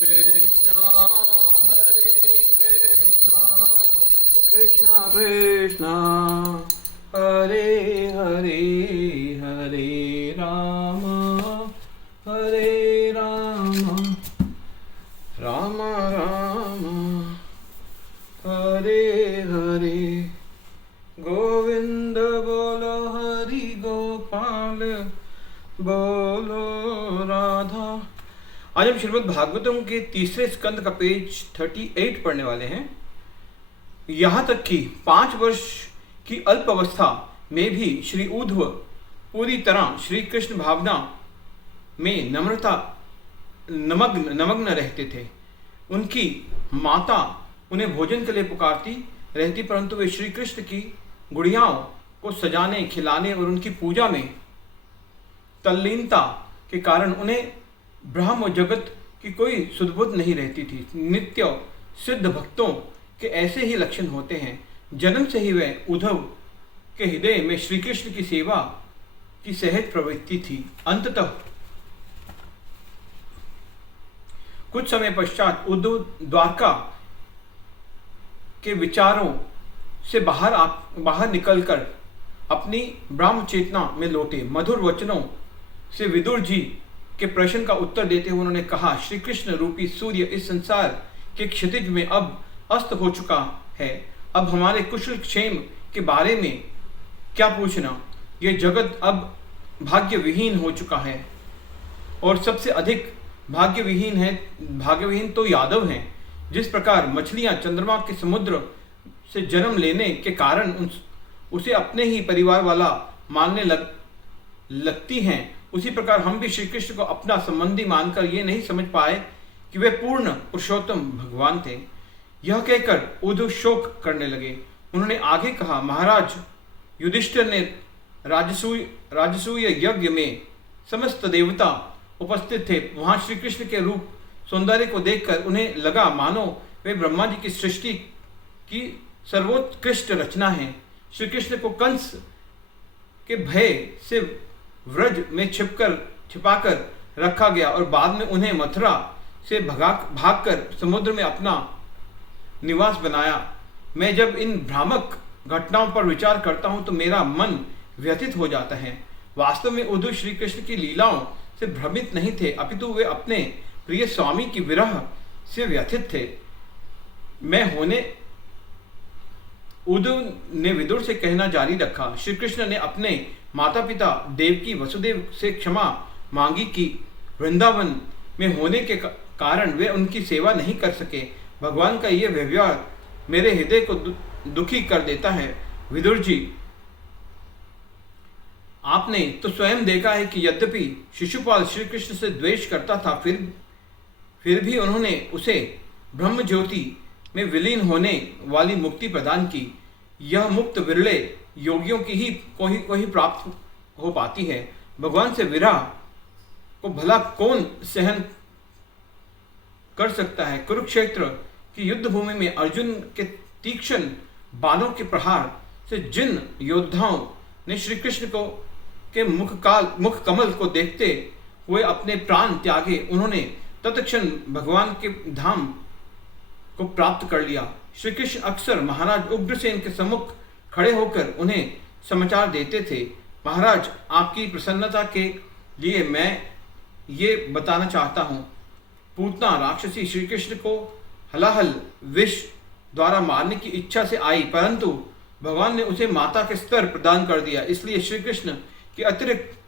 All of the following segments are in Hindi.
Krishna, Hare Krishna, Krishna Krishna, Hare Hare, Hare Rama, Hare Rama, Rama Rama, Hare Hare. Govind बोलो हरि गोपाल बोलो राधा। आज हम श्रीमद् भागवतम के तीसरे स्कंद का पेज 38 पढ़ने वाले हैं। यहाँ तक कि 5 वर्ष की अल्प अवस्था में भी श्री उद्धव पूरी तरह श्री कृष्ण भावना में नमग्न रहते थे। उनकी माता उन्हें भोजन के लिए पुकारती रहती, परंतु वे श्री कृष्ण की गुड़ियाओं को सजाने, खिलाने और उनकी पूजा में तल्लीनता के कारण उन्हें ब्रह्म और जगत की कोई सुधबुध नहीं रहती थी। नित्य सिद्ध भक्तों के ऐसे ही लक्षण होते हैं। जन्म से ही वे उद्धव के हृदय में श्री कृष्ण की सेवा की सहज प्रवृत्ति थी। अंततः कुछ समय पश्चात उद्धव द्वारका के विचारों से बाहर निकलकर अपनी ब्रह्म चेतना में लौटे। मधुर वचनों से विदुर जी के प्रश्न का उत्तर देते हुए उन्होंने कहा, श्री कृष्ण रूपी सूर्य इस संसार के क्षितिज में अब अस्त हो चुका है। अब हमारे कुशल क्षेम के बारे में क्या पूछना। यह जगत अब भाग्य विहीन हो चुका है और सबसे अधिक भाग्यविहीन तो यादव हैं। जिस प्रकार मछलियां चंद्रमा के समुद्र से जन्म लेने के कारण उसे अपने ही परिवार वाला मानने लगती हैं, उसी प्रकार हम भी श्री कृष्ण को अपना संबंधी मानकर ये नहीं समझ पाए कि वे पूर्ण पुरुषोत्तम भगवान थे। यह कहकर उद्धव शोक करने लगे। उन्होंने आगे कहा, महाराज युधिष्ठिर ने राजसूय यज्ञ में समस्त देवता उपस्थित थे। वहां श्री कृष्ण के रूप सौंदर्य को देखकर उन्हें लगा मानो वे ब्रह्मा जी की सृष्टि की सर्वोत्कृष्ट रचना है। श्री कृष्ण को कंस के भय से व्रज में छिपाकर रखा गया और बाद में उन्हें मथुरा से भागकर समुद्र में अपना निवास बनाया। मैं जब इन भ्रामक घटनाओं पर विचार करता हूं तो मेरा मन व्यथित हो जाता है। वास्तव में उद्धव श्री कृष्ण की लीलाओं से भ्रमित नहीं थे, अपितु वे अपने प्रिय स्वामी की विरह से व्यथित थे। उद्धव ने विदुर से कहना जारी रखा, श्री कृष्ण ने अपने माता पिता देवकी वसुदेव से क्षमा मांगी कि वृंदावन में होने के कारण वे उनकी सेवा नहीं कर सके। भगवान का यह व्यवहार मेरे हृदय को दुखी कर देता है। विदुर जी, आपने तो स्वयं देखा है कि यद्यपि शिशुपाल श्री कृष्ण से द्वेष करता था, फिर भी उन्होंने उसे ब्रह्म ज्योति में विलीन होने वाली मुक्ति प्रदान की। यह मुक्त विरले योगियों की ही को ही प्राप्त हो पाती है। भगवान से विरह को भला कौन सहन कर सकता है। कुरुक्षेत्र की युद्ध भूमि में अर्जुन के तीक्ष्ण बाणों के प्रहार से जिन योद्धाओं ने श्री कृष्ण को के मुख कमल को देखते हुए अपने प्राण त्यागे, उन्होंने तत्क्षण भगवान के धाम को प्राप्त कर लिया। श्री कृष्ण अक्सर महाराज उग्रसेन के सम्मुख खड़े होकर उन्हें समाचार देते थे। महाराज, आपकी प्रसन्नता के लिए मैं ये बताना चाहता हूँ, पूतना राक्षसी श्री कृष्ण को हलाहल विष द्वारा मारने की इच्छा से आई, परंतु भगवान ने उसे माता के स्तर प्रदान कर दिया। इसलिए श्री कृष्ण के अतिरिक्त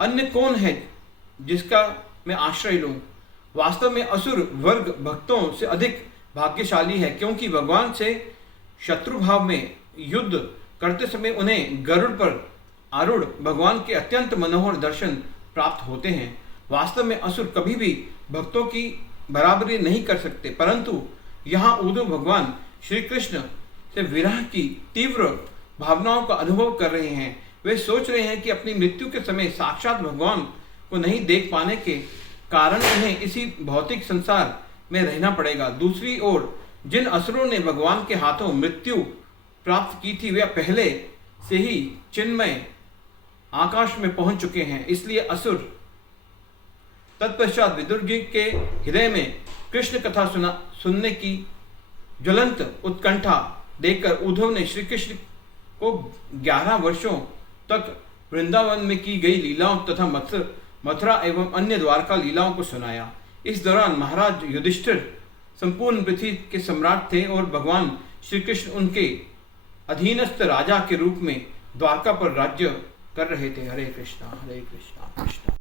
अन्य कौन है जिसका मैं आश्रय लूं। वास्तव में असुर वर्ग भक्तों से अधिक भाग्यशाली है, क्योंकि भगवान से शत्रु भाव में युद्ध करते समय उन्हें गरुड़ पर आरूढ़ भगवान के अत्यंत मनोहर दर्शन प्राप्त होते हैं। वास्तव में असुर कभी भी भक्तों की बराबरी नहीं कर सकते, परंतु यहाँ उद्धव भगवान श्री कृष्ण से विरह की तीव्र भावनाओं का अनुभव कर रहे हैं। वे सोच रहे हैं कि अपनी मृत्यु के समय साक्षात भगवान को नहीं देख पाने के कारण उन्हें इसी भौतिक संसार में रहना पड़ेगा। दूसरी ओर जिन असुरों ने भगवान के हाथों मृत्यु प्राप्त की थी, वे पहले से ही चिन्मय आकाश में पहुंच चुके हैं। इसलिए असुर तत्पश्चात विदुर जी के हृदय में कृष्ण कथा सुनने की ज्वलंत उत्कंठा देखकर उद्धव ने श्री कृष्ण को 11 वर्षों तक वृंदावन में की गई लीलाओं तथा मथुरा एवं अन्य द्वारका लीलाओं को सुनाया। इस दौरान महाराज युधिष्ठिर संपूर्ण पृथ्वी के सम्राट थे और भगवान श्री कृष्ण उनके अधीनस्थ राजा के रूप में द्वारका पर राज्य कर रहे थे। हरे कृष्णा कृष्णा।